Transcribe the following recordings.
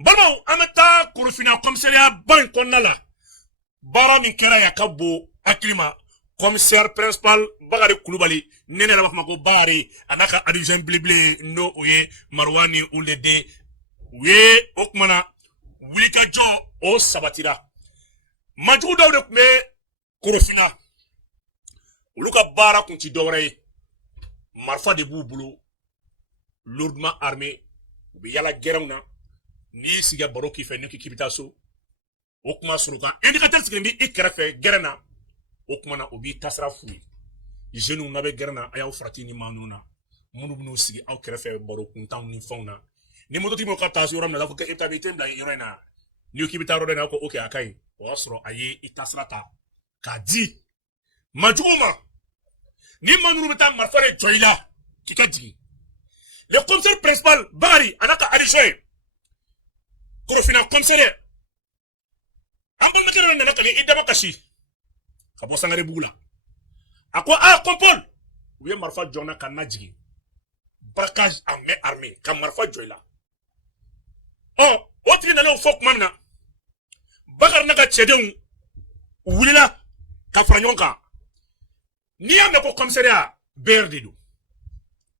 Balo ameta kurufina commissariat ban konnala bara min kera ya kabo aklima commissaire principal Bakari Kulubali nene la mako bari anaka adjoint blible no oye Marwani ulede we okmana wulika jo o sabatira majugu dawde me kurufina uluka bara kunti dogray marfa de bubulo lourdement armé bi yala gerawna ni siga baro ki fe neki kibita so okuma suruka indicateur sikindi ikrefe gerena okuma na obi tasra fui jeune na be gerena aya frati ni manuna munu bunu sigi aw krefe baro kuntan ni fauna ni moto timo ka tasu yoram na ko ke etabité bla yorena ni kibita ro na ko okay akai o asro aye itasrata ka di majuma ni manunu beta marfare joila kikadi le commissaire principal Bakari anaka adishoy Kurufina commissaire ambal nakere na nakali idama kashi kabo sangare bugula ako kompol wiye marfa jona kana jigi braquage en main armée kam marfa joila wotri na le fok manna Bakar naka chedon wulila ka franyonka ni ame ko commissariat berdido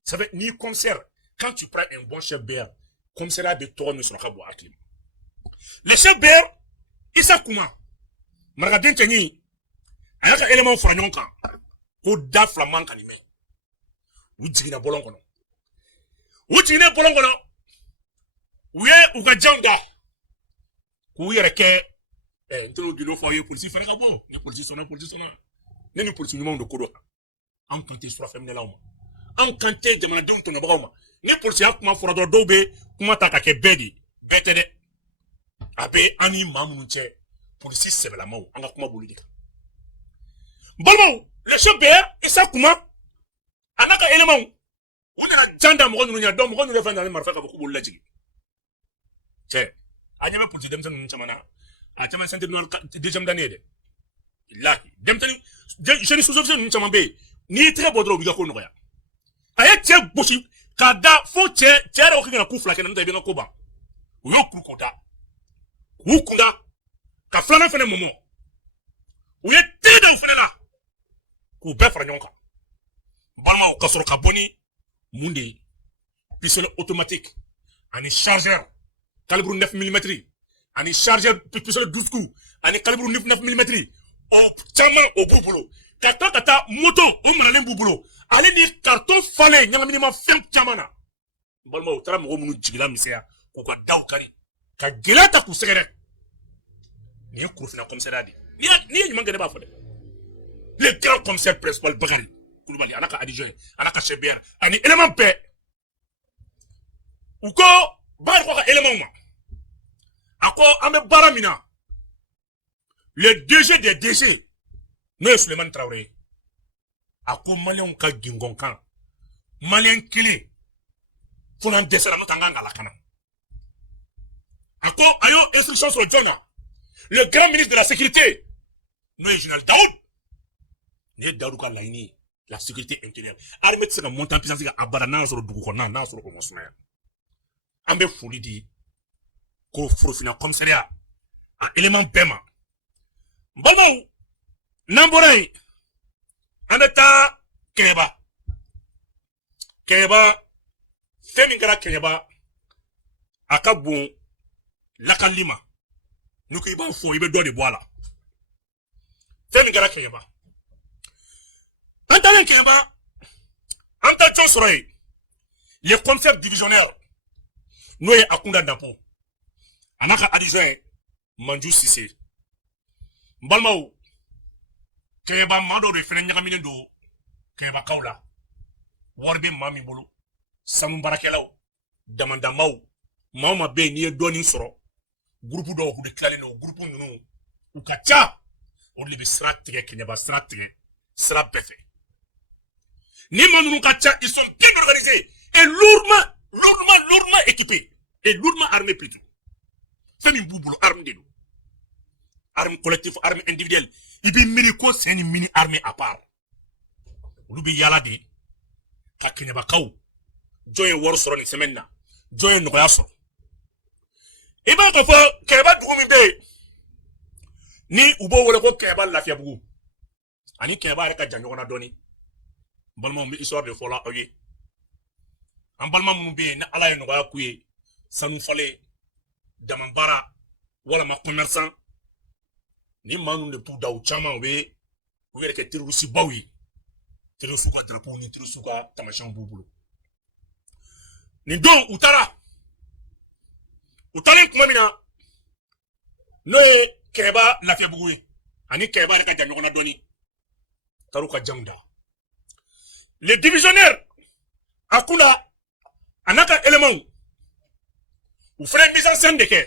ça fait ni commissaire quand tu prends un bon chef ber commissariat de tourne sur kabo aklim le chef ber isa kuma margadin tani ayaka élément franyonka ko da flamand kanime wujigina bolongono wiye uga janga ku yereke ntolo dilo fo ye police fana kabo ni police sona ni police nyuma ndo kodo an kante sura femne lawma an kante jamana don to no bagawma ni police akuma fura do dobe kuma taka ke bedi betede abe ani mamunu che police sebela maw anga kuma bolidika balmo le chebe isa kuma anaka élément wona janda mo gonu nya do mo gonu le fanda marfa ka ko bolla jigi che anyame police dem tan chamana a chaman santé noir deuxième d'année de illahi dem tan je ni sous-officier ni chaman be ni très bodro bi ga ko no ya aye che boshi kada fo che ra o kina ku flake na tabe ko ba o yo ku ko da wukunda ka flana fene momo o ye tede fene la ku be fra nyonka balma ka soro ka boni munde pistolet automatique ani chargeur calibre 9 mm ani chargeur pistolet 12 coups ani calibre 9 mm o chama o bubulo kata moto o manalen bubulo ale ni carton fale nyamini ma fem chamana balma o tara mo munu jigila misea ko ka daw kari ka gelata ku segere ni kurufina commissariat di ni nyuma ngene ba fode le grand commissaire principal Bakari Kulubali anaka adjoint anaka chebier ani élément B uko Bakari ko ka élément ma ako ame baramina le DG des DG no Suleiman Traoré ako malien ka gingon kan malien kili funan desera no tanganga la kana ako ayo instruction sur Jona le grand ministre de la sécurité no général Daoud ne Daoud ka laini la sécurité intérieure armée tsena montant puissance ga abara sur dugu ko na sur ko mosna ambe foli di ko frofina commissariat a élément paiement balmaw namboray anata keba femingara keba akabun lakalima nuko iba fo ibe do de boala femingara keba antalen keba anta chosroy le concept divisionnaire noye akunda dapo anaka adjoint Manju Sissé balmaw keba mado de fene nyaka minen do keba kawla warbe mami bolo samu barakelaw damandamaw mama be ni doni soro groupe do ko de klale no groupe nunu ukacha o le be stratégie keba sera befe ni manunu kacha ils sont bien organisés et lourdement équipés et lourdement armés plutôt fami bubulo arme de arme collective arme individuelle ibi miriko c'est une mini armée à part ulubi yala de ka kenya bakaw joye wor soro ni semaine na joye no ya soro I b'a ka fɔ kɛba dugu min bɛ yen ni u b'o wele ko kɛba lafiyabugu ani kɛba yɛrɛ ka jan ɲɔgɔn na dɔɔni balimaw bɛ histoire de fɔ la aw ye an balima minnu bɛ yen ni ala ye nɔgɔya k'u ye sanu falen damabara walama commerçant ni maa ninnu de t'u da u caman u bɛ u yɛrɛ kɛ terrorisibaw ye terrorisiw ka drapeau ni terrorisiw ka tamasiyɛnw b'u bolo nin don u taara u taalen kuma min na n'o ye kɛba lafiyabugu ye ani kɛba yɛrɛ ka jan ɲɔgɔn na dɔɔni taar'u ka janw da les divisionnaires a kun na a n'a ka éléments u fana ye mise en scène de kɛ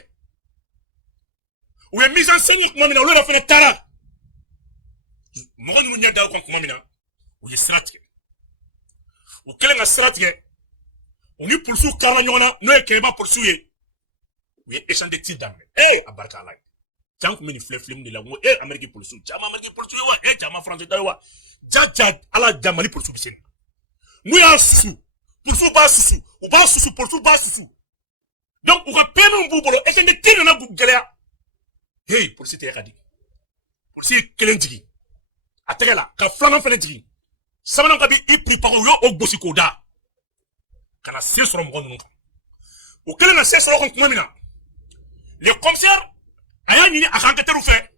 u ye mise en scène ye kuma min na olu yɛrɛ fana taara mɔgɔ ninnu ɲɛ da u kan kuma min na u ye sira tigɛ u kɛlen ka sira tigɛ u ni polisiw karila ɲɔgɔn na n'o ye kɛba polisiw ye u ye échange de tirs daminɛ a barika ala ye can kun bɛ nin filɛ film de la n ko amérique polisiw caman amérique polisiw ye wa caman français ta ye wa ja ala ja mali polisiw bɛ se n'u y'a susu polisiw b'a susu u b'a susu polisiw b'a susu donc u ka permis b'u bolo échange de tirs nana gɛlɛya polisi tɛgɛ ka di polisi ye kelen jigin a tɛgɛ la ka filanan fana jigin sabanan ka bi i pripako u y'o gosi k'o da ka na se sɔrɔ mɔgɔ ninnu kan u kɛlen ka se sɔrɔ kan kuma min na le commissaire a y'a ɲini a ka enquêteur fɛ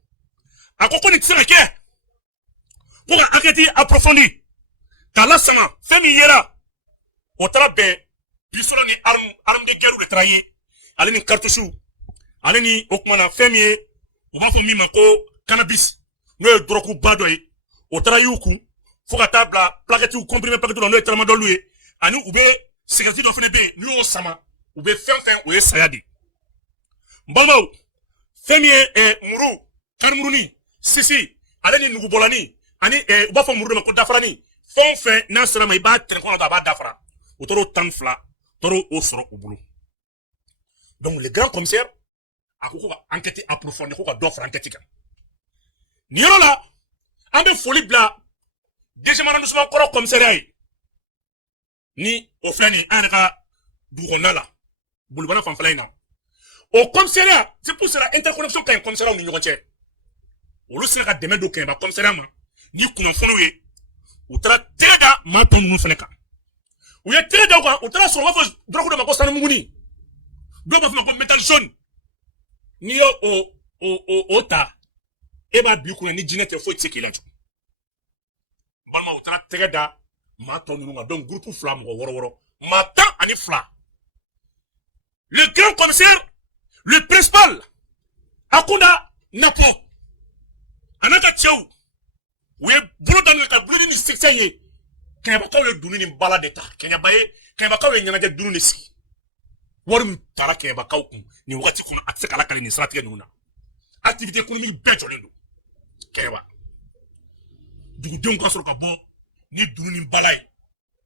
a ko nin tɛ se ka kɛ ko ka enquête approfondie k'a lasanga fɛn min yera o taara bɛn pistolet ni arme de guerre de taara ye ale ni cartouche ale ni o kuma na fɛn min ye u b'a fɔ min ma ko cannabis n'o ye dɔrɔgu ba dɔ ye o taara y'u kun fo ka taa bila plaquettes comprimé paquet dɔ n'o ye tramadol ye ani u bɛ cigarette dɔ fana bɛ yen n'u y'o sama u bɛ fɛn o ye saya de n balimaw fɛn min ye muru karimurunin sisi ale ni nugubɔlani ani u b'a fɔ muru de ma ko dafarani fɛn o fɛn n'a sera ma i b'a tɛrɛn kɔnɔ a b'a dafara o taara o 12 taara o sɔrɔ u bolo donc le grand commissaire a ko ka enquête approfondie ko ka dɔ fara enquête kan nin yɔrɔ la an bɛ foli bila deuxième arrondissement kɔrɔ commissariat ye ni o filɛ nin an yɛrɛ ka dugu kɔnɔna la bolibana fanfɛla in na o commissariat c'est pour cela interconnexion ka ɲi commissariat ni ɲɔgɔn cɛ olu sera ka dɛmɛ don kɛɲɛba commissariat ma ni kunnafoniw ye u taara tɛgɛ da maa tɔ ninnu fana kan u ye tɛgɛ da u kan u taara sɔrɔ u b'a fɔ dɔrɔgu dɔ ma ko sanumuguni dɔw b'a fɔ ma ko métal jaune n'i ye o ta e b'a bi kunna ni jinɛ tɛ foyi tɛ se k'i la jɔ balima u taara tɛgɛ da maa tɔ ninnu kan donc groupe 2 mɔgɔ 6 maa 12 le grand commissaire le principal Akunda Napo a n'a ka cɛw u ye bolo da ka bulon ni succès ye kɛɲɛbakaw ye dunni ni bala de ta kɛɲɛbakaw ye ɲɛnajɛ dunni de sigi wari min taara kɛɲɛbakaw kun nin wagati kɔnɔ a tɛ se ka lakale nin siratigɛ ninnu na activité économique bɛɛ jɔlen don kɛɲɛba dugudenw ka sɔrɔ ka bɔ ni dunni ni bala ye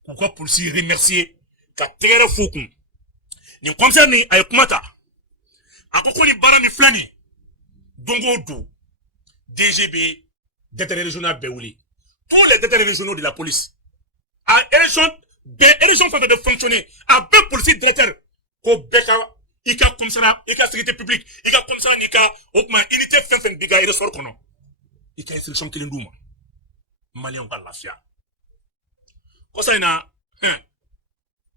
k'u ka polisi remercier ka tɛgɛrɛ f'u kun nin commissaire ni a ye kuma ta a ko nin baara min filɛ nin don o don DG bɛ détenu régional bɛɛ wele tous les détenus régionaux de la police a élection fɛn fɛn bɛ fonctionner a bɛɛ polisi directeur ko bɛɛ ka i ka commissariat i ka sécurité publique i ka commissariat n'i ka o tuma unité fɛn fɛn b'i ka ressort kɔnɔ i ka instruction kelen d'u ma maliyɛnw ka lafiya kɔsa in na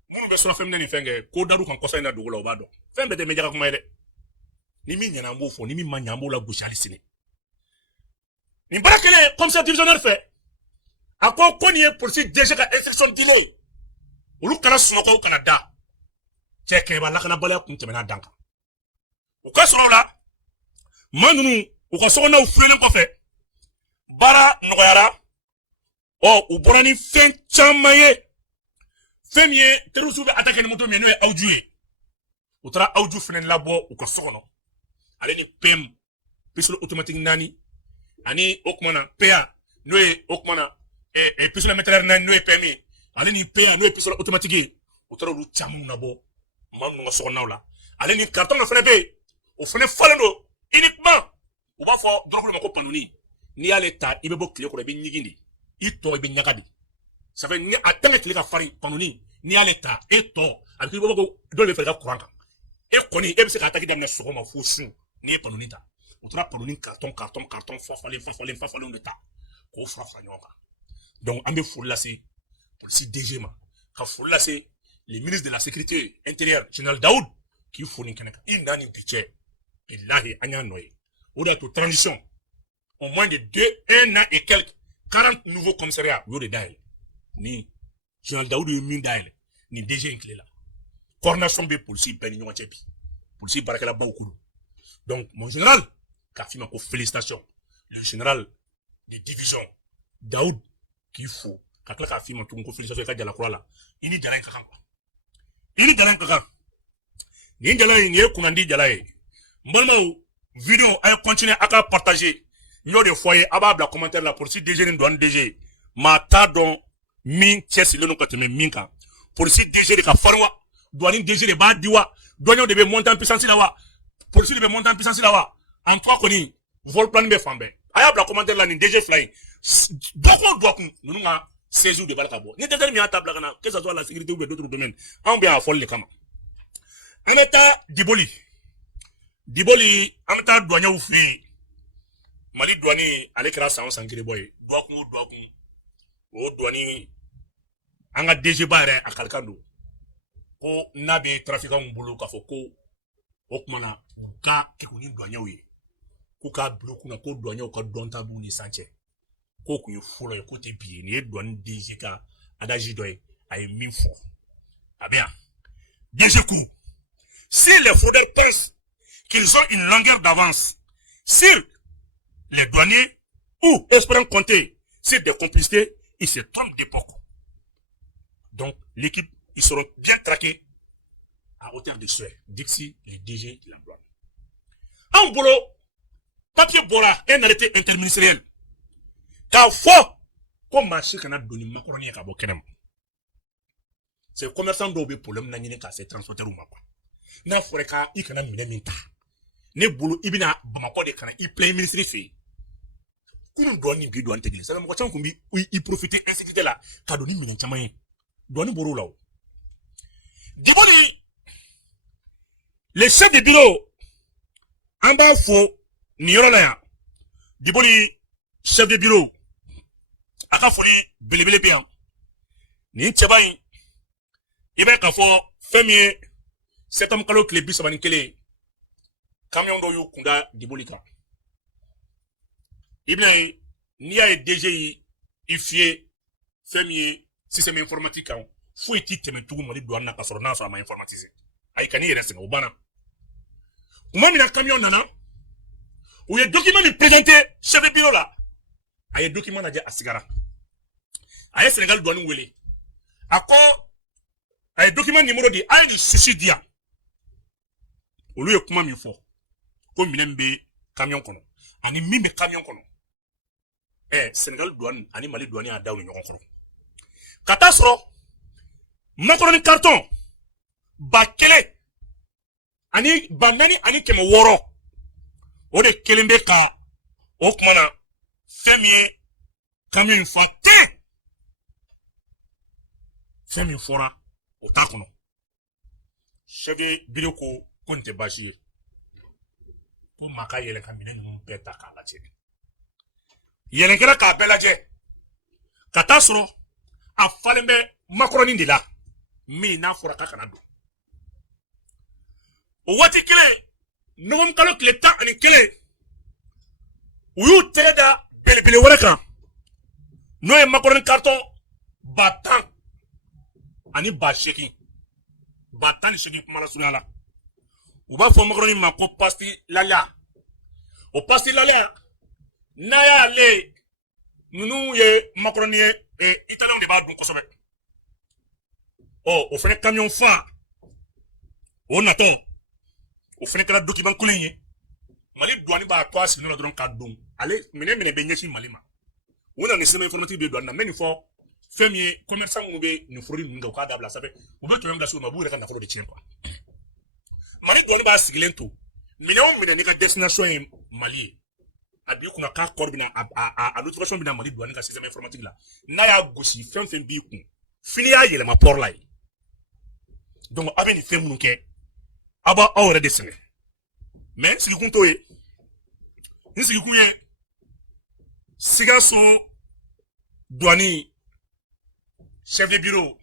minnu bɛ surafɛn minɛ nin fɛn kɛ ko dar'u kan kɔsa in na dugu la o b'a dɔn fɛn bɛɛ tɛ mɛjaga kuma ye dɛ ni min ɲɛna an b'o fɔ ni min ma ɲɛ an b'o la gosi hali sini nin baara kɛlen commissaire divisionnaire fɛ a ko nin ye polisi DG ka instruction dilen ye olu kana sunɔgɔ u kana da cɛ kɛɲɛba lakanabaliya kun tɛmɛna dan kan u ka sɔrɔ o la maa ninnu u ka sokɔnɔnaw filɛlen kɔfɛ baara nɔgɔyara u bɔra ni fɛn caman ye fɛn min ye terroriste bɛ attaquer ni moto min ye n'o ye awju ye u taara awju fana labɔ u ka so kɔnɔ ale ni PM pistolet automatique 4 ani o kuma na PA n'o ye o kuma na pistolet métrailleur 4 n'o ye PM ye ale ni PA n'o ye pistolet automatique ye u taara olu caman labɔ maa minnu ka so kɔnɔnaw la ale ni carton dɔ fana bɛ yen o fana falen don uniquement u b'a fɔ dɔrɔgu de ma ko panoni n'i y'ale ta i bɛ bɔ tile kɔrɔ i bɛ ɲigin de i tɔ i bɛ ɲaga de ça fait ni a tɛmɛ tile ka farin panoni n'i y'ale ta e tɔ a bɛ k'i bɔ ko dɔ de fɛ i ka courant kan et koni e be se ka attaquer damna sogoma fo sun ni e panoni ta o tra panoni carton fafalen de ta ko frafa nyoka donc ambe folla c'est police DG ma ka folla c'est le ministre de la sécurité intérieure général Daoud qui foni keneka il nani biche billahi anya noye ou de transition au moins de 1 an et quelques 40 nouveaux commissariats yo de dail ni général Daoud yo min dail ni DG inclé là coordination be police ben ñoo ci bi police barakala beaucoup donc mon général kafima ko félicitations le général de division Daoud qui faut kakla kafima tout ko félicitations ka jala ko la ini jala en kan ini jala en kan ni jala ni e kunandi jala e mbalma vidéo ay continuer à partager ñoo de foyer ababla commentaire la police DG ni douane DG mata don min chess le no ko teme min kan police DG de ka farwa douane DG de ba diwa douane de be monter en puissance là wa police de be monter en puissance là wa en toi koni vol plan be fambe ayabla commentaire la ni DG flying doku nous nga 16 jours de balakabo ni DG mi à table kana que ça soit la sécurité ou d'autres domaines on bien à folle kama ameta diboli ameta douane ou fi mali douane ale kra sa on sankire boy doku o douane anga DG bare akalkando ko nabe trafiquant bulu ka foko okmana ka kekuni douane wi ko ka bloku na ko douane ko donta bu ni sanche ko ku fulo ko te bi ni douane DG ka adaji doy ay minfo abia DG Kourou si les fraudeurs pensent qu'ils ont une longueur d'avance sur les douaniers ou espérant compter sur des complicités, ils se trompent d'époque. Donc, l'équipe, ils seront bien traqués à hauteur de souhait. Dixi, les DG de la douane. En boulot, papier Bora, un arrêté interministériel. Car faux, comme marché qu'on a donné macaroni à Kabokenem. C'est le commerçant d'Obé pour l'homme n'a pas se transporter ou quoi. N'a foreka, il can'a mis minta. Ne boulot, il bina bamako de cana, il plein ministre fait. Nous douane bi douane technique. Ça veut dire qu'on il profiter insécurité là. Ka doni minen chamaye. Douane boro là. Diboli, les chefs de bureau, en bas faux, ni yoro là ya. Diboli, chef de bureau, aka foli belebele bien. Ni tchabayi, ibe ka fo femie, c'est comme kalo klebi sabani kele. Camion do yu kunda diboli ka. Ibn ni a DG ifié fermier système informatique en faut iti teme tout mali douane na kasoro na so ma informatiser ay kani reste no bana kuma mina camion nana ou les documents mi présenté chef de bureau là ay document na ja asigara ay Sénégal douane wele ako ay document numéro di ay ni suicidia ou lui kuma mi fo ko minembe camion kono ani mimbe camion kono Sénégal douane ani Mali douane a daw ni ñokon xoro katasro macaroni carton ba kele ani ba nani ani kemo woro o de kelembe ka o kumana femie camion fate femie fora o takono cheve biloko konte bashi ko maka yele kamine ni mpeta kala chebe yelen kera ka belaje katasro a falembe macaroni de la mi na fora ka kana do o wati kele novem kalo kle ta ani kele uyu teda belebele wala kan no e macaroni carton batan ani ba sheki batan sheki kuma la sunala u ba fo macaroni ma ko pasti lala o pasti lala na ya le nunu ye macaroni e italien de ba dun kosobe o fene camion fa o nato o fene kala document kulenye mali douane ba to asini na don ka dun ale mene be nyeshi malima wona ni sema informatique be douane na meni fo femier commerçant mu be ni fori nga ka dabla sabe o be to même la so ma bu reka na foro de chien quoi mali douane ba sigilento mene ni ka destination mali abi kuna ka korbina a l'autre bina mali douane ka système informatique là na ya gosi fem bi ku fini ya yele ma port là donc avec ni fem nuke aba awre de sene mais sigi kun to ye ni sigi kun ye Sikasso douani chef de bureau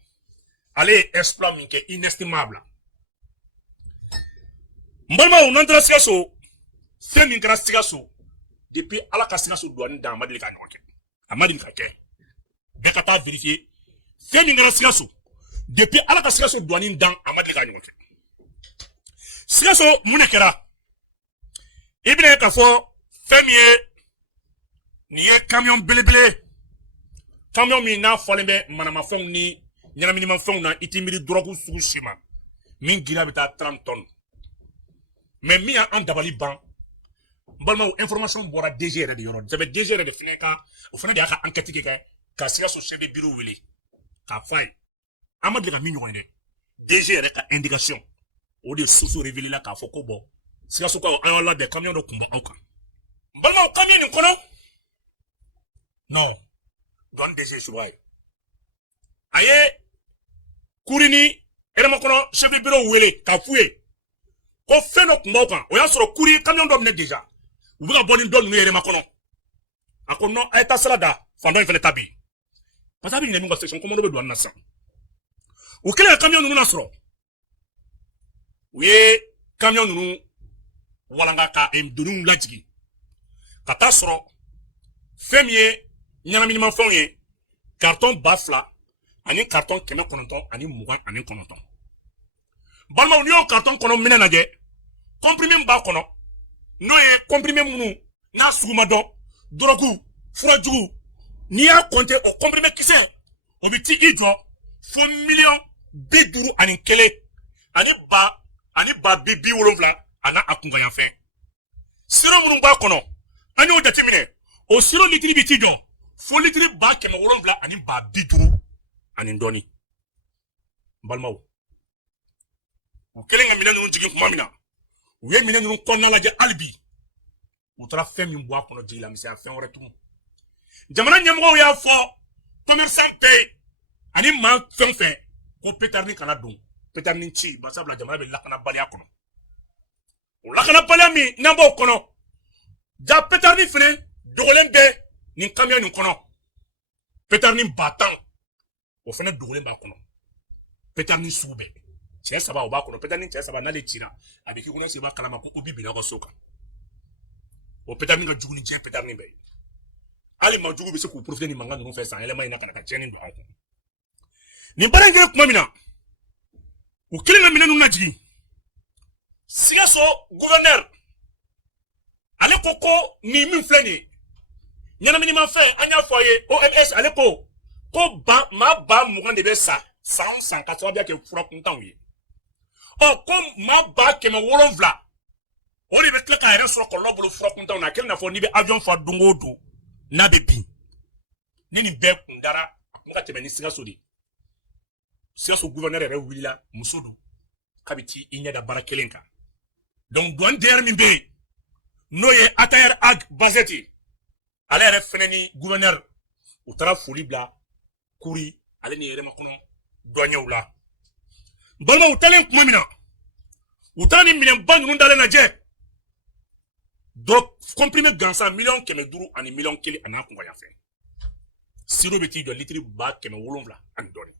allez exploit min ke inestimable mbalma on entra Sikasso c'est min kra Sikasso depuis ala ka Sikasso douani dans Amadi ka nyoke Amadi ka ke be ka ta vérifier c'est min kra Sikasso depuis ala ka Sikasso douani dans Amadi ka nyoke Sikasso munekera ibne ka fo femier ni ye camion belebele camion mi na fɔlen bɛ manama fɛnw ni ɲɛnaminima fɛnw na itimiri drogue sugu si ma min gira bɛ taa 30 tonnes mais min y'an dabali ban n balimaw information bɔra DG yɛrɛ de yɔrɔ c'est DG yɛrɛ de fɛnɛ ka o fɛnɛ de y'a ka enquête kɛ ka Sikasso chef de bureau wele k'a f'a ye an ma deli ka min ɲɔgɔn ye dɛ DG yɛrɛ ka indication o de source révélé la k'a fɔ ko bon Sikasso ko an y'a labɛn camion dɔ kun bɛ aw kan n balimaw camion nin kɔnɔ non douane DG Soubaye aye kurini eremakono chef de bureau wele ka fouye ko feno kumba kan o ya soro kuri camion do mne déjà u bi ka boni do nu eremakono akono ay ta salada fando fele tabi patabi ni ngo section komodo be douane na san o kele camion nu na soro uye camion nu walanga ka em dunu lajigi ka ta soro femie ɲɛnaminima fɛnw ye carton ba fila ani carton 900 ani 29 balimaw ni y'o carton kɔnɔ minɛ lajɛ comprimé min b'a kɔnɔ n'o ye comprimé minnu n'a sugu ma dɔn drogue furajugu n'i y'a compter o comprimé kisɛ o bɛ ti i jɔ fo 51 ani ba bi 70 ana a kunkanyanfɛn siro minnu b'a kɔnɔ an y'o jateminɛ o siro litiri bi ti jɔ fo litiri ba 700 ani ba 50 ani dɔɔni balimaw u kelen ka minɛn ninnu jigin kuma min na u ye minɛn ninnu kɔnɔna lajɛ hali bi u taara fɛn min bɔ a kɔnɔ jigin la misɛnya fɛn wɛrɛ tugun jamana ɲɛmɔgɔw y'a fɔ commerçant bɛɛ ani maa fɛn fɛn ko pétardi kana don pétardi ci basabula jamana bɛ lakanabaliya kɔnɔ o lakanabaliya min n'an b'o kɔnɔ ja pétardi fɛnɛ dogolen bɛ nin camion nin kɔnɔ pétardi ba 10 o fɛnɛ dogolen b'a kɔnɔ pétardi sugu bɛɛ cɛ 3 o b'a kɔnɔ pétardi cɛ 3 n'ale cira a bɛ k'i kɔnɔ seba kalama ko o bi bin aw ka so kan o pétardi ka jugu ni cɛ pétardi bɛɛ hali ma jugu bɛ se k'u profiter ni mankan ninnu fɛ san yɛlɛma in na ka na ka tiɲɛni don an kun nin baara in kɛra kuma min na u kelen ka minɛn ninnu lajigin Sikasso gouverneur ale ko nin min filɛ nin ye ɲɛnaminima fɛn an y'a fɔ a ye OMS ale ko maa ba 20 de bɛ sa san o san ka sababuya kɛ fura kuntanw ye ko maa ba 700 o de bɛ tila k'a yɛrɛ sɔrɔ kɔlɔlɔ bolo fura kuntanw na a kɛlen n'a fɔ n'i bɛ avion fa don o don n'a bɛ bin ni nin bɛɛ kun dara a kun ka tɛmɛ ni Sikasso de Sikasso gouverneur yɛrɛ wulila muso don k'a bɛ ti i ɲɛ da baara kelen kan donc douane DR min bɛ yen n'o ye Atayer Ag Bazeti ale yɛrɛ fɛnɛ ni gouverneur u taara foli bila kuri ale ni yɛrɛmakɔnɔ douaniers la balimaw u talen kuma min na u taara ni minɛnba ninnu dalen lajɛ donc comprimé gansan 500,000 ani 1,000,000 ani a kunkanyanfɛn siro bɛ t'i jɔ litiri ba 700 ani dɔɔni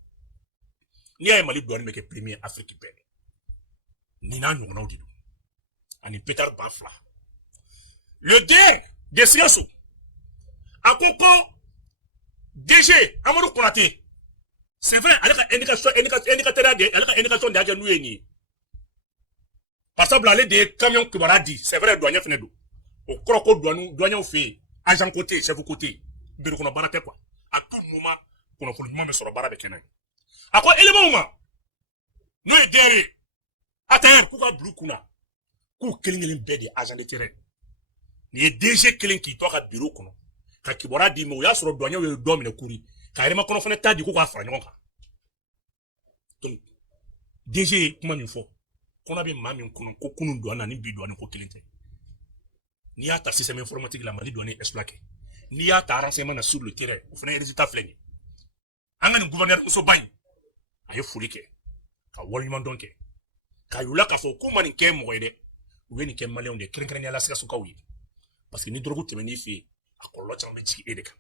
n'i y'a ye Mali douane bɛ kɛ premier Afrique bɛɛ nin n'a ɲɔgɔnnaw de don ani pétard ba 2 le DR de Sikasso a ko DG Amadou Konaté c'est vrai ale ka indicateur de ale ka indication de a kɛ n'u ye nin ye par exemple ale de ye camion kibaruya di c'est vrai douanier fɛnɛ don o kɔrɔ ko douanier fɛ yen agent côté chef côté biro kɔnɔ baara tɛ quoi à tout moment kunnafoni ɲuman bɛ sɔrɔ baara bɛ kɛ n'a ye a ko élément ma n'o ye DR ye Atayer k'u ka bila u kunna k'u kelen kelen bɛɛ de ye agent de terrain nin ye DG kelen k'i to a ka bureau kɔnɔ ka kibaruya di ma o y'a sɔrɔ douanier ye dɔ minɛ kuri ka yɛrɛmakɔnɔ fɛnɛ ta di ko k'a fara ɲɔgɔn kan donc DG ye kuma min fɔ kɔnɔ bɛ maa min kɔnɔ ko kunun douane ani bi douane ko kelen tɛ n'i y'a ta système informatique la Mali douane exploit kɛ n'i y'a ta renseignement na sur le terrain o fɛnɛ résultat filɛ nin ye an ka nin gouverneur musoba in a ye foli kɛ ka waleɲuman dɔn kɛ Kayula k'a fɔ ko ma nin kɛ mɔgɔ ye dɛ u ye nin kɛ maliyɛnw de kɛrɛnkɛrɛnnenya la Sikasokaw ye parce que ni dɔrɔgu tɛmɛn'i fɛ yen a kɔlɔlɔ caman bɛ jigin e de kan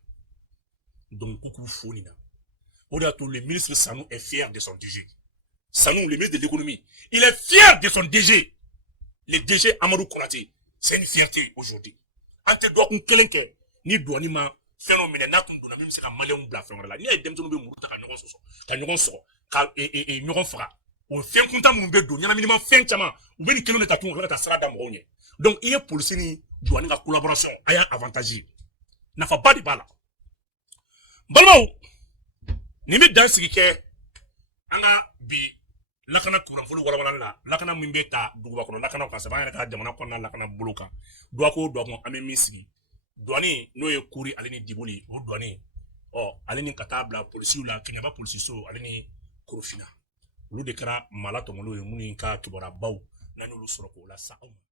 donc ko k'u fo nin na o de y'a to le ministre Sanu est fier de son DG Sanu le ministre de l'économie il est fier de son DG le DG Amadou Konaté c'est une fierté aujourd'hui an tɛ dɔgɔkun kelen kɛ ni douane ma fɛn dɔ minɛ n'a tun donna min bɛ se ka maliyɛnw bila fɛn wɛrɛ la n'i y'a ye denmisɛnninw bɛ muru ta ka ɲɔgɔn sɔsɔ ka ɲɔgɔn sɔgɔ ka ɲɔgɔn faga o fɛn kuntan minnu bɛ don ɲɛnaminima fɛn caman u bɛ nin kelen de ta tun ka taa sira da mɔgɔw ɲɛ donc i ye polisi ni douane ka collaboration a y'a avantage nafaba de b'a la balimaw nin bɛ dan sigi kɛ an ka bi lakana kunnafoni walawalali la lakana min bɛ ta duguba kɔnɔ lakana kan sɛbɛn an yɛrɛ ka jamana kɔnɔna lakana bolo kan duwa ko duwa kɔnɔ an bɛ min sigi douane n'o ye Kuri ale ni Diboli o douane ale ni ka taa bila polisiw la Keɲaba polisiso ale ni Korofina olu de kɛra maa latɔmɔliw ye minnu ka kibaruyabaw n'an y'olu sɔrɔ k'o lase aw ma